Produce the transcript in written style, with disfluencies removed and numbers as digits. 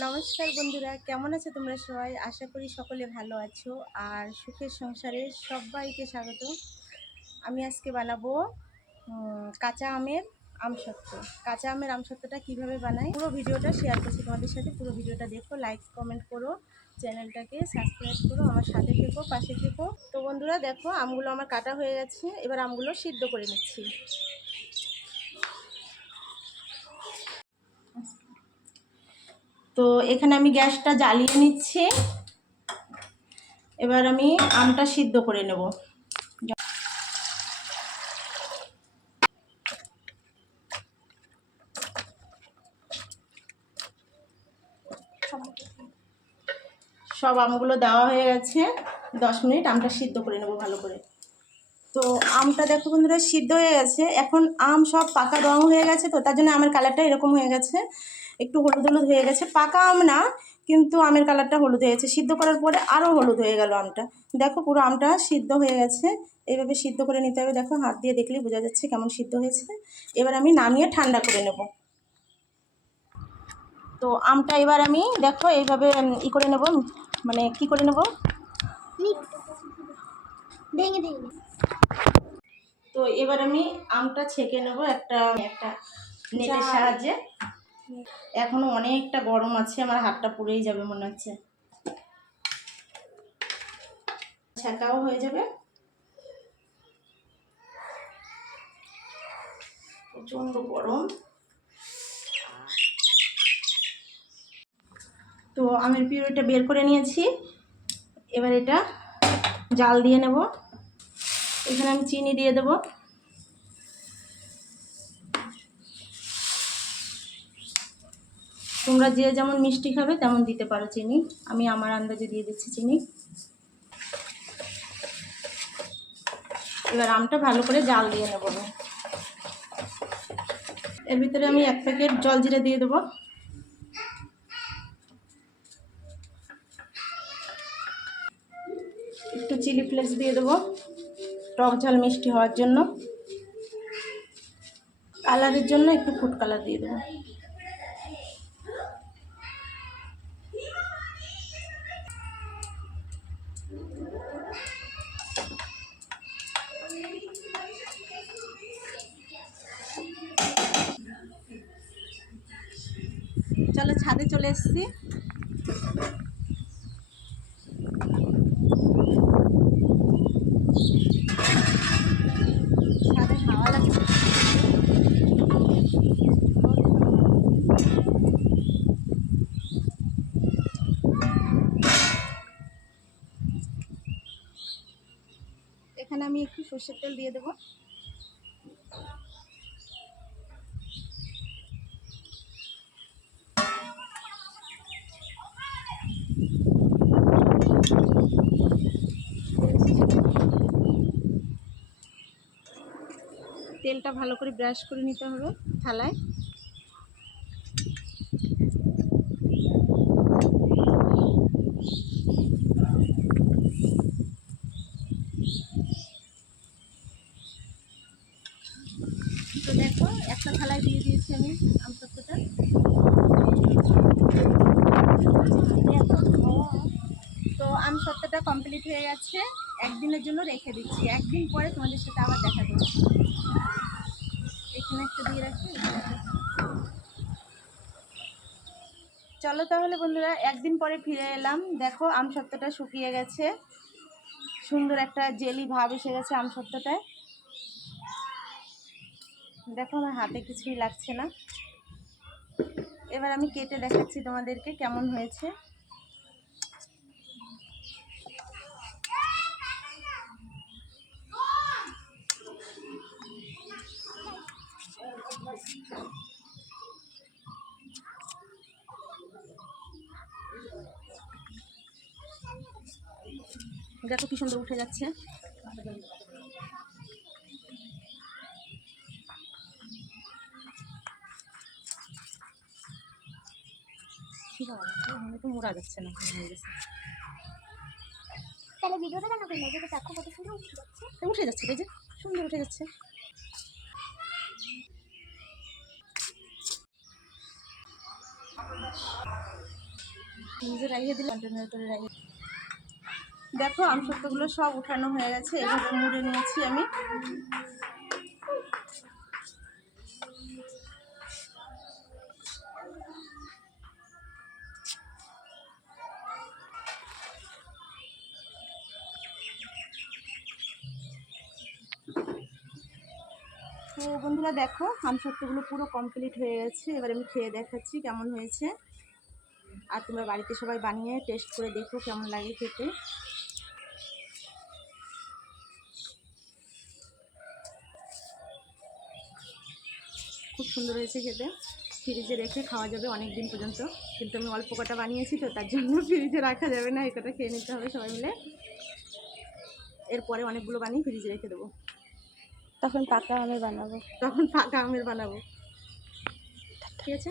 নমস্কার বন্ধুরা, কেমন আছো তোমরা সবাই? আশা করি সকলে ভালো আছো আর সুখের সংসারে সবাইকে স্বাগত। আমি আজকে বানাবো কাঁচা আমের আমসত্ত্ব। কাঁচা আমের আমসত্ত্বটা কীভাবে বানাই পুরো ভিডিওটা শেয়ার করছি তোমাদের সাথে। পুরো ভিডিওটা দেখো, লাইক কমেন্ট করো, চ্যানেলটাকে সাবস্ক্রাইব করো, আমার সাথে থেকো, পাশে থেকো। তো বন্ধুরা দেখো, আমগুলো আমার কাটা হয়ে গেছে, এবার আমগুলো সিদ্ধ করে নিচ্ছি। তো এখানে আমি গ্যাসটা জ্বালিয়ে নিচ্ছি। এবার আমি আমটা সিদ্ধ করে নেব। সব আমগুলো দেওয়া হয়ে গেছে, 10 মিনিট আমটা সিদ্ধ করে নেব ভালো করে। তো আমটা দেখো বন্ধুরা সিদ্ধ হয়ে গেছে। এখন আম সব পাকা রং হয়ে গেছে, তো তার জন্য আমের কালারটা এরকম হয়ে গেছে, একটু হলুদ হলুদ হয়ে গেছে। পাকা আম না, কিন্তু আমের কালারটা হলুদ হয়ে গেছে। সিদ্ধ করার পরে আরও হলুদ হয়ে গেল আমটা। দেখো পুরো আমটা সিদ্ধ হয়ে গেছে। এইভাবে সিদ্ধ করে নিতে হবে। দেখো হাত দিয়ে দেখলেই বোঝা যাচ্ছে কেমন সিদ্ধ হয়েছে। এবার আমি নামিয়ে ঠান্ডা করে নেব। তো আমটা এবার আমি দেখো এইভাবে করে নেব, মানে কি করে নেব, ভেঙে ভেঙে। তো এবার আমি আমটা ছেঁকে নেব একটা একটা নেটের সাহায্যে। এখনো অনেকটা গরম আছে, আমার হাতটা পুড়েই যাবে মনে হচ্ছে। ছেঁকাও হয়ে যাবে। প্রচন্ড গরম। তো আমের পিউরিটা বের করে নিয়েছি। এবার এটা জাল দিয়ে নেব। এখানে আমি চিনি দিয়ে দেব। তোমরা যে যেমন মিষ্টি খাবে তেমন দিতে পারো চিনি, আমি আমার আন্দাজে দিয়ে দিচ্ছি চিনি। এবার আমটা ভালো করে জাল দিয়ে নেব। এর ভিতরে আমি 1 প্যাকেট জলজিরা দিয়ে দেবো। একটু চিলি ফ্লেক্স দিয়ে দেবো টক ঝাল মিষ্টি হওয়ার জন্য। কালারের জন্য একটু ফুড কালার দিয়ে দেবো। চলো ছাদে চলে এসেছি। ছাদে হাওয়া লাগছে। এখানে আমি একটু সর্ষের তেল দিয়ে দেবো। তেলটা ভালো করে ব্রাশ করে নিতে হবে থালায়। তো দেখো একটা থালায় দিয়ে দিয়েছি আমি আমসত্ত্বটা। তো আমসত্ত্বটা কমপ্লিট হয়ে গেছে। একদিনের জন্য রেখে দিচ্ছি, একদিন পরে তোমাদের সাথে আবার দেখা করছি। এখানে একটা দিয়ে রাখি। চলো তাহলে বন্ধুরা, একদিন পরে ফিরে এলাম। দেখো আমসত্ত্বটা শুকিয়ে গেছে, সুন্দর একটা জেলি ভাব এসে গেছে আমসত্ত্বটায়। দেখো আমার হাতে কিছুই লাগছে না। এবার আমি কেটে দেখাচ্ছি তোমাদেরকে কেমন হয়েছে। দেখো কি সুন্দর উঠে যাচ্ছে। তো মোড়া যাচ্ছে না, তাহলে ভিডিওটা কেন করলে? দেখো কত সুন্দর উঠে যাচ্ছে। উঠে যাচ্ছে, এই যে সুন্দর উঠে যাচ্ছে। নিজে রাখিয়ে দিলে কন্টেনার করে রাখি। দেখো আম সত্যগুলো সব উঠানো হয়ে গেছে, এভাবে মুড়ে নিয়েছি আমি। তো বন্ধুরা দেখো আম সত্যগুলো পুরো কমপ্লিট হয়ে গেছে, এবার আমি খেয়ে দেখাচ্ছি কেমন হয়েছে। আর তোমরা বাড়িতে সবাই বানিয়ে টেস্ট করে দেখো কেমন লাগে খেতে। খুব সুন্দর হয়েছে খেতে, ফ্রিজে রেখে খাওয়া যাবে অনেক দিন পর্যন্ত। কিন্তু আমি অল্প কটা বানিয়েছি তো তার জন্য ফ্রিজে রাখা যাবে না, এই কটা খেয়ে নিতে হবে সবাই মিলে। এরপরে অনেকগুলো বানিয়ে ফ্রিজে রেখে দেবো, তখন পাকা আমের বানাবো। তখন পাকা আমের বানাবো। ঠিক আছে।